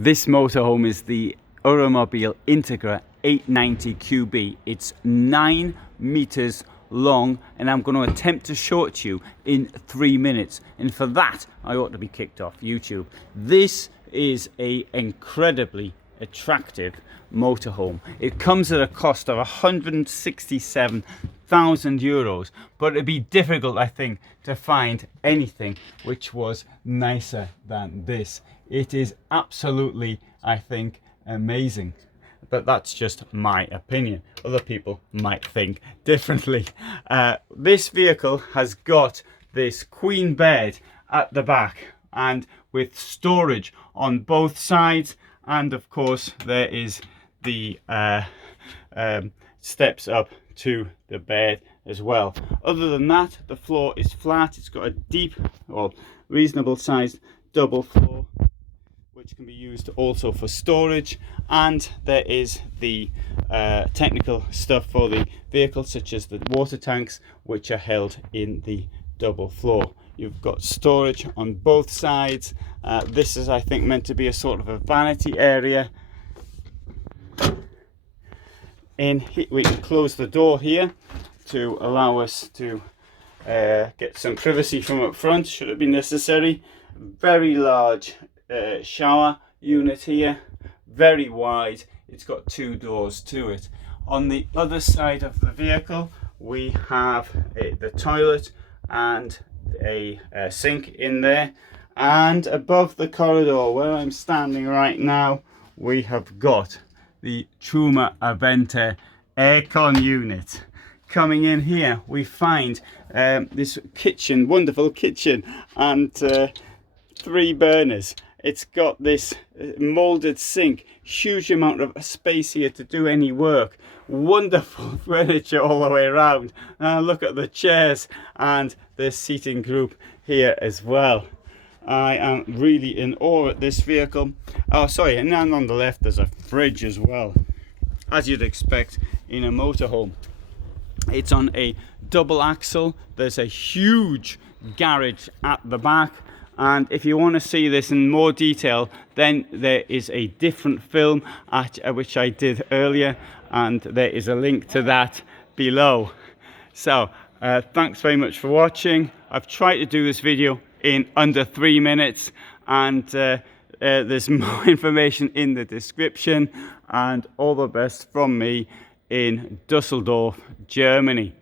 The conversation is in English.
This motorhome is the EuraMobil Integra 890QB. It's 9 meters long, and I'm going to attempt to short you in 3 minutes. And for that, I ought to be kicked off YouTube. This is a incredibly attractive motorhome. It comes at a cost of 167,000 euros, but it'd be difficult, I think, to find anything which was nicer than this. It is absolutely, I think, amazing. But that's just my opinion. Other people might think differently. This vehicle has got this queen bed at the back and with storage on both sides, and of course there is the steps up to the bed as well. Other than that, the floor is flat. It's got a deep or reasonable sized double floor, which can be used also for storage, and there is the technical stuff for the vehicle, such as the water tanks, which are held in the double floor. You've got storage on both sides. This is, I think, meant to be a sort of a vanity area. We can close the door here to allow us to get some privacy from up front, should it be necessary. Very large shower unit here, very wide. It's got 2 doors to it. On the other side of the vehicle, we have the toilet and a sink in there, and above the corridor where I'm standing right now, we have got the Truma Avente aircon unit. Coming in here, we find this kitchen, wonderful kitchen, and 3 burners. It's got this molded sink, huge amount of space here to do any work, wonderful furniture all the way around. Look at the chairs and the seating group here as well. I am really in awe at this vehicle. Oh, sorry, and then on the left there's a fridge as well, as you'd expect in a motorhome. It's on a double axle. There's a huge garage at the back. And if you want to see this in more detail, then there is a different film which I did earlier, and there is a link to that below. So thanks very much for watching. I've tried to do this video in under 3 minutes, and there's more information in the description. And all the best from me in Dusseldorf, Germany.